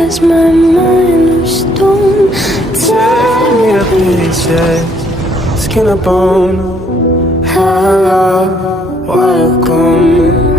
Is my mind of stone? Tear me to pieces, skin and bone. Hello, welcome.